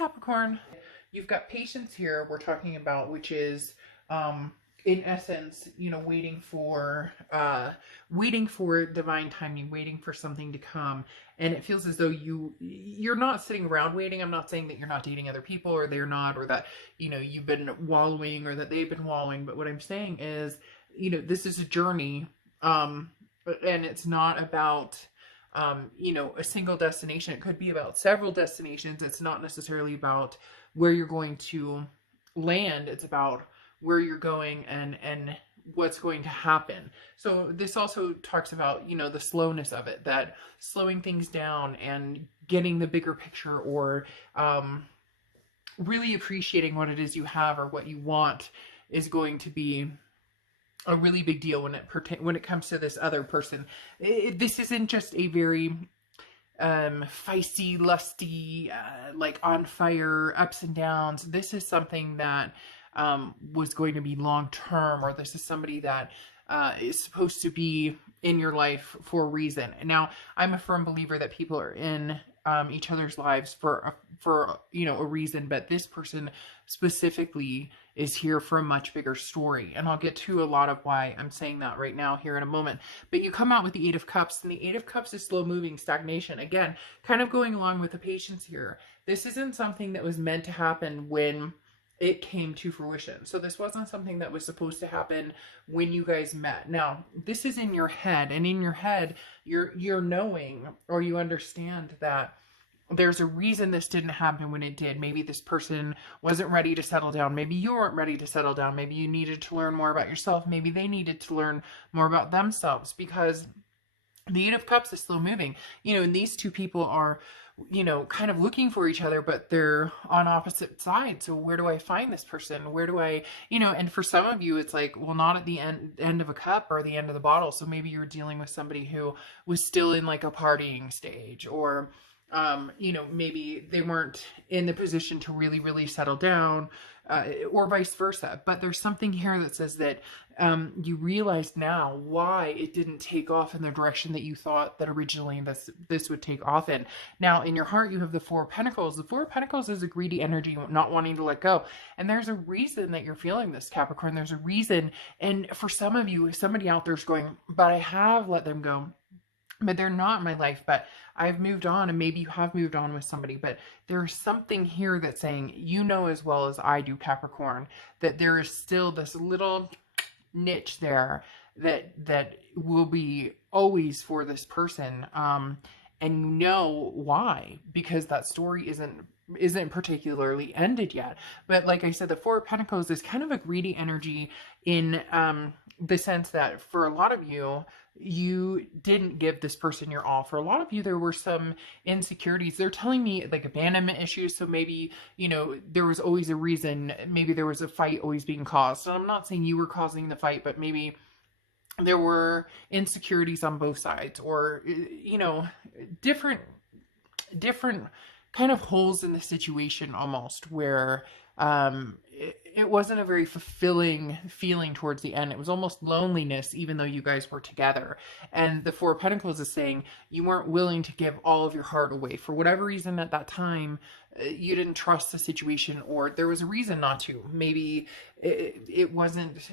Capricorn. You've got patience here we're talking about, which is in essence, you know, waiting for divine timing, waiting for something to come. And it feels as though you're not sitting around waiting. I'm not saying that you're not dating other people or they're not, or that, you know, you've been wallowing or that they've been wallowing. But what I'm saying is, you know, this is a journey. And it's not about you know, a single destination. It could be about several destinations. It's not necessarily about where you're going to land. It's about where you're going and what's going to happen. So this also talks about, you know, the slowness of it, that slowing things down and getting the bigger picture, or really appreciating what it is you have or what you want is going to be a really big deal when it comes to this other person. This isn't just a very feisty, lusty, like on fire, ups and downs. This is something that was going to be long term, or this is somebody that is supposed to be in your life for a reason. And now, I'm a firm believer that people are in each other's lives for you know, a reason, but this person specifically is here for a much bigger story. And I'll get to a lot of why I'm saying that right now here in a moment. But you come out with the Eight of Cups, and the Eight of Cups is slow moving stagnation. Again, kind of going along with the patience here. This isn't something that was meant to happen when it came to fruition. So this wasn't something that was supposed to happen when you guys met. Now, this is in your head, and in your head, you're knowing, or you understand that there's a reason this didn't happen when it did. Maybe this person wasn't ready to settle down. Maybe you weren't ready to settle down. Maybe you needed to learn more about yourself. Maybe they needed to learn more about themselves, because the Eight of Cups is slow moving. You know, and these two people are, you know, kind of looking for each other, but they're on opposite sides. So where do I find this person? Where do I, you know, and for some of you, it's like, well, not at the end of a cup or the end of the bottle. So maybe you're dealing with somebody who was still in like a partying stage, or you know, maybe they weren't in the position to really settle down, or vice versa. But there's something here that says that you realize now why it didn't take off in the direction that you thought that originally this would take off in. Now, in your heart, you have the Four of Pentacles. The Four of Pentacles is a greedy energy, not wanting to let go. And there's a reason that you're feeling this, Capricorn. There's a reason. And for some of you, somebody out there's going, but I have let them go, but they're not in my life, but I've moved on. And maybe you have moved on with somebody, but there's something here that's saying, you know, as well as I do, Capricorn, that there is still this little niche there that will be always for this person. And you know why, because that story isn't particularly ended yet. But like I said, the Four of Pentacles is kind of a greedy energy in the sense that for a lot of you, you didn't give this person your all. For a lot of you, there were some insecurities. They're telling me like abandonment issues. So maybe, you know, there was always a reason. Maybe there was a fight always being caused. So I'm not saying you were causing the fight, but maybe there were insecurities on both sides, or, you know, different kind of holes in the situation almost, where it wasn't a very fulfilling feeling towards the end. It was almost loneliness, even though you guys were together. And the Four of Pentacles is saying you weren't willing to give all of your heart away. For whatever reason at that time, you didn't trust the situation, or there was a reason not to. Maybe it wasn't,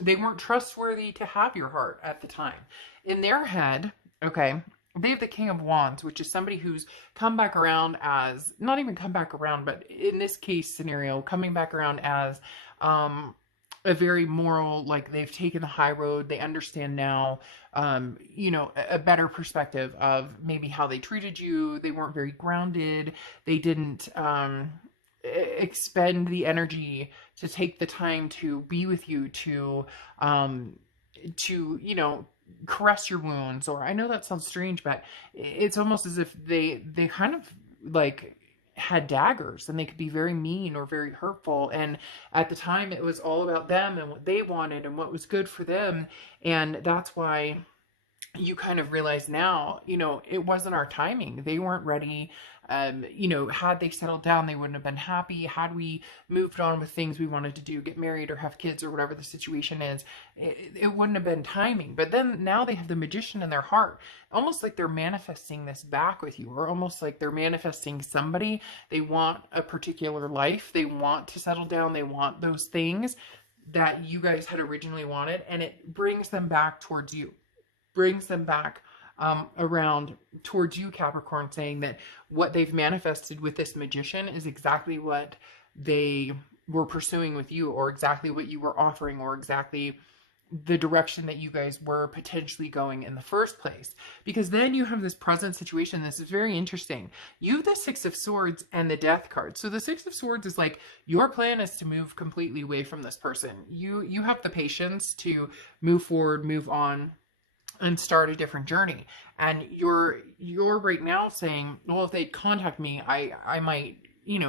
they weren't trustworthy to have your heart at the time. In their head, okay, they have the King of Wands, which is somebody who's come back around as, not even come back around, but in this case scenario, coming back around as a very moral, like they've taken the high road. They understand now, you know, a better perspective of maybe how they treated you. They weren't very grounded. They didn't expend the energy to take the time to be with you, to you know, caress your wounds. Or I know that sounds strange, but it's almost as if they kind of like had daggers, and they could be very mean or very hurtful. And at the time, it was all about them and what they wanted and what was good for them. And that's why you kind of realize now, it wasn't our timing. They weren't ready. Had they settled down, they wouldn't have been happy. Had we moved on with things we wanted to do, get married or have kids or whatever the situation is, it wouldn't have been timing. But then now they have the magician in their heart, almost like they're manifesting this back with you, or almost like they're manifesting somebody. They want a particular life. They want to settle down. They want those things that you guys had originally wanted, and it brings them back towards you. Brings them back around towards you, Capricorn, saying that what they've manifested with this magician is exactly what they were pursuing with you, or exactly what you were offering, or exactly the direction that you guys were potentially going in the first place. Because then you have this present situation. This is very interesting. You have the Six of Swords and the Death card. So the Six of Swords is like, your plan is to move completely away from this person. You have the patience to move forward, move on, and start a different journey. And you're right now saying, well, if they'd contact me, I might,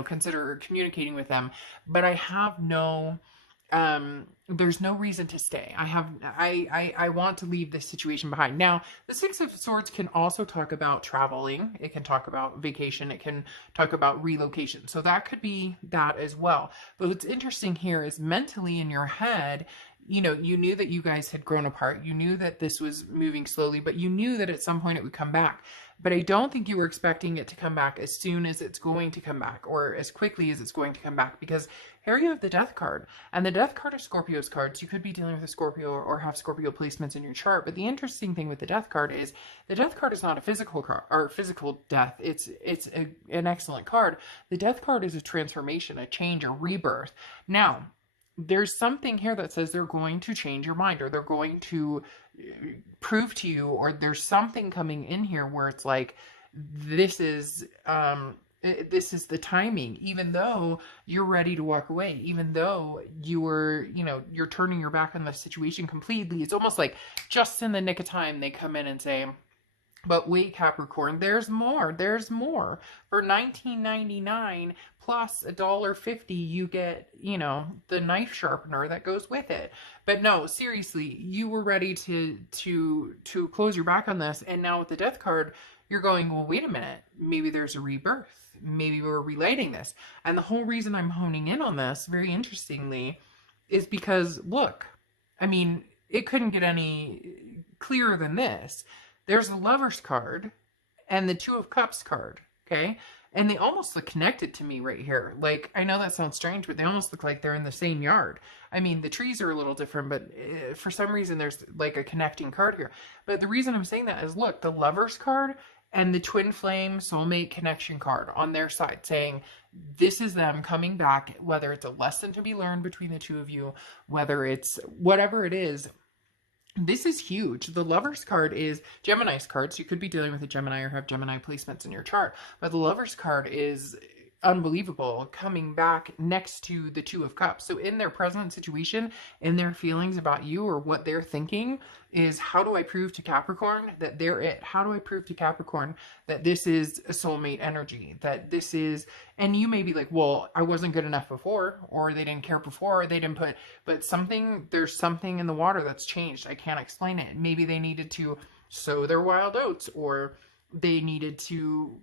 consider communicating with them, but I have no, there's no reason to stay. I want to leave this situation behind. Now, the Six of Swords can also talk about traveling. It can talk about vacation. It can talk about relocation. So that could be that as well. But what's interesting here is mentally in your head, you knew that you guys had grown apart. You knew that this was moving slowly, but you knew that at some point it would come back. But I don't think you were expecting it to come back as soon as it's going to come back, or as quickly as it's going to come back, because here you have the Death card, and the Death card is Scorpio's cards. You could be dealing with a Scorpio or have Scorpio placements in your chart. But the interesting thing with the Death card is the Death card is not a physical card or physical death. It's an excellent card. The Death card is a transformation, a change, a rebirth. Now, there's something here that says they're going to change your mind, or they're going to prove to you, or there's something coming in here where it's like, this is the timing, even though you're ready to walk away, even though you're turning your back on the situation completely. It's almost like just in the nick of time, they come in and say, but wait, Capricorn, there's more. There's more. For $19.99 plus $1.50, you get, the knife sharpener that goes with it. But no, seriously, you were ready to close your back on this. And now with the Death card, you're going, well, wait a minute. Maybe there's a rebirth. Maybe we're relating this. And the whole reason I'm honing in on this, very interestingly, is because, look, I mean, it couldn't get any clearer than this. There's a Lover's card and the Two of Cups card, okay? And they almost look connected to me right here. Like, I know that sounds strange, but they almost look like they're in the same yard. I mean, the trees are a little different, but for some reason there's like a connecting card here. But the reason I'm saying that is, look, the Lover's card and the Twin Flame Soulmate Connection card on their side, saying this is them coming back, whether it's a lesson to be learned between the two of you, whether it's whatever it is. This is huge. The Lover's card is Gemini's card, so you could be dealing with a Gemini or have Gemini placements in your chart. But the Lover's card is unbelievable, coming back next to the Two of Cups. So in their present situation, in their feelings about you, or what they're thinking is, how do I prove to Capricorn that they're it? How do I prove to Capricorn that this is a soulmate energy? That this is, and you may be like, well, I wasn't good enough before, or they didn't care before, or they didn't put, but there's something in the water that's changed. I can't explain it. Maybe they needed to sow their wild oats, or they needed to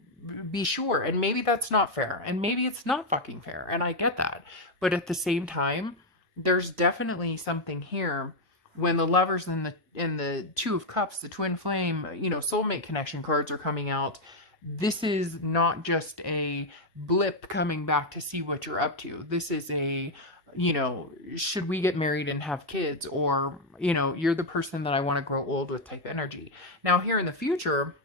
be sure. And maybe that's not fair. And maybe it's not fucking fair. And I get that. But at the same time, there's definitely something here when the Lovers and the Two of Cups, the Twin Flame, soulmate connection cards are coming out. This is not just a blip coming back to see what you're up to. This is a, should we get married and have kids? Or, you're the person that I want to grow old with type energy. Now here in the future,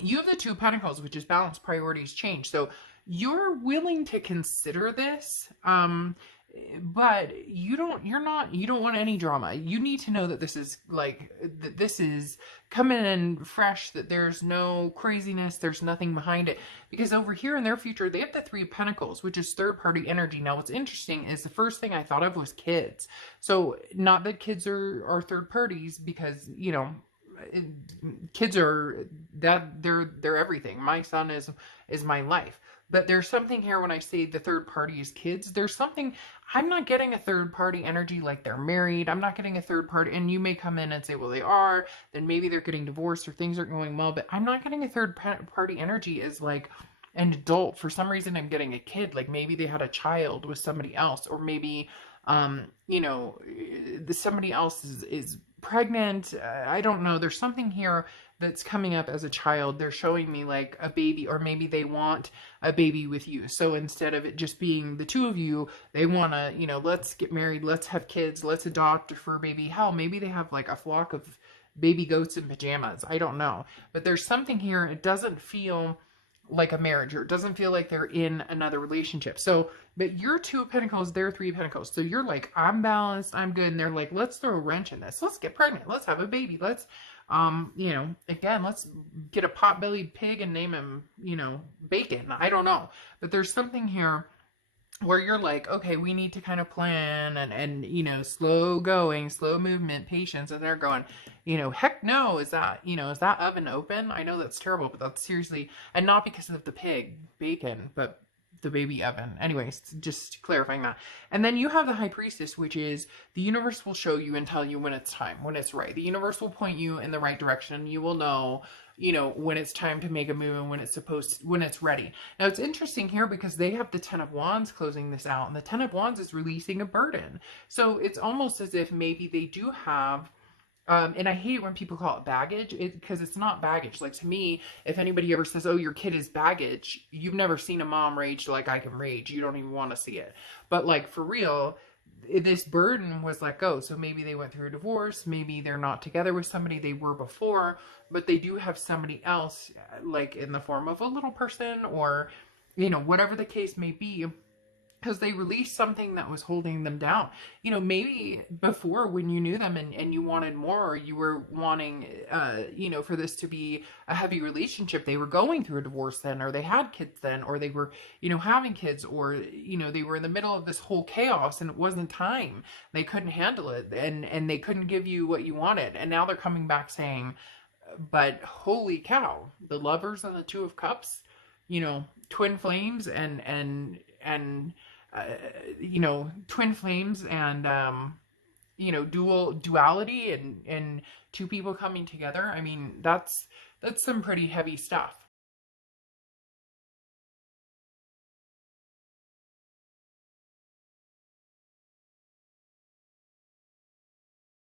you have the Two of Pentacles, which is balance, priorities, change. So you're willing to consider this, but you don't want any drama. You need to know that this is that this is coming in fresh, that there's no craziness, there's nothing behind it. Because over here in their future, they have the Three of Pentacles, which is third party energy. Now what's interesting is the first thing I thought of was kids. So not that kids are third parties, because, kids are that they're everything. My son is my life. But there's something here when I say the third party is kids. There's something, I'm not getting a third party energy like they're married. I'm not getting a third party. And you may come in and say, well, they are. Then maybe they're getting divorced or things aren't going well. But I'm not getting a third party energy as like an adult. For some reason, I'm getting a kid. Like maybe they had a child with somebody else. Or maybe, you know, somebody else is pregnant. I don't know. There's something here that's coming up as a child. They're showing me like a baby, or maybe they want a baby with you. So instead of it just being the two of you, they want to, you know, let's get married, let's have kids, let's adopt a fur baby. Hell, maybe they have like a flock of baby goats in pajamas. I don't know. But there's something here. It doesn't feel like a marriage, or it doesn't feel like they're in another relationship. So, but you're Two of Pentacles, they're Three of Pentacles. So you're like, I'm balanced, I'm good. And they're like, let's throw a wrench in this. Let's get pregnant. Let's have a baby. Let's, you know, again, let's get a pot-bellied pig and name him, you know, Bacon. I don't know. But there's something here where you're like, okay, we need to kind of plan and, you know, slow going, slow movement, patience. And they're going, you know, heck no, is that, you know, is that oven open? I know that's terrible, but that's seriously, and not because of the pig, Bacon, but the baby oven. Anyways, just clarifying that. And then you have the High Priestess, which is the universe will show you and tell you when it's time, when it's right. The universe will point you in the right direction. You will know, you know, when it's time to make a move and when it's ready. Now it's interesting here because they have the Ten of Wands closing this out, and the Ten of Wands is releasing a burden. So it's almost as if maybe they do have, and I hate when people call it baggage, because it's not baggage. Like to me, if anybody ever says, oh, your kid is baggage, you've never seen a mom rage like I can rage. You don't even want to see it. But like for real, this burden was let go. So maybe they went through a divorce. Maybe they're not together with somebody they were before, but they do have somebody else, like in the form of a little person, or, you know, whatever the case may be, because they released something that was holding them down. You know, maybe before when you knew them and you wanted more, or you were wanting, you know, for this to be a heavy relationship, they were going through a divorce then, or they had kids then, or they were, you know, having kids, or, you know, they were in the middle of this whole chaos and it wasn't time. They couldn't handle it, and they couldn't give you what you wanted. And now they're coming back saying, but holy cow, the Lovers and the Two of Cups, you know, twin flames and you know, twin flames and, you know, duality and two people coming together. I mean, that's some pretty heavy stuff.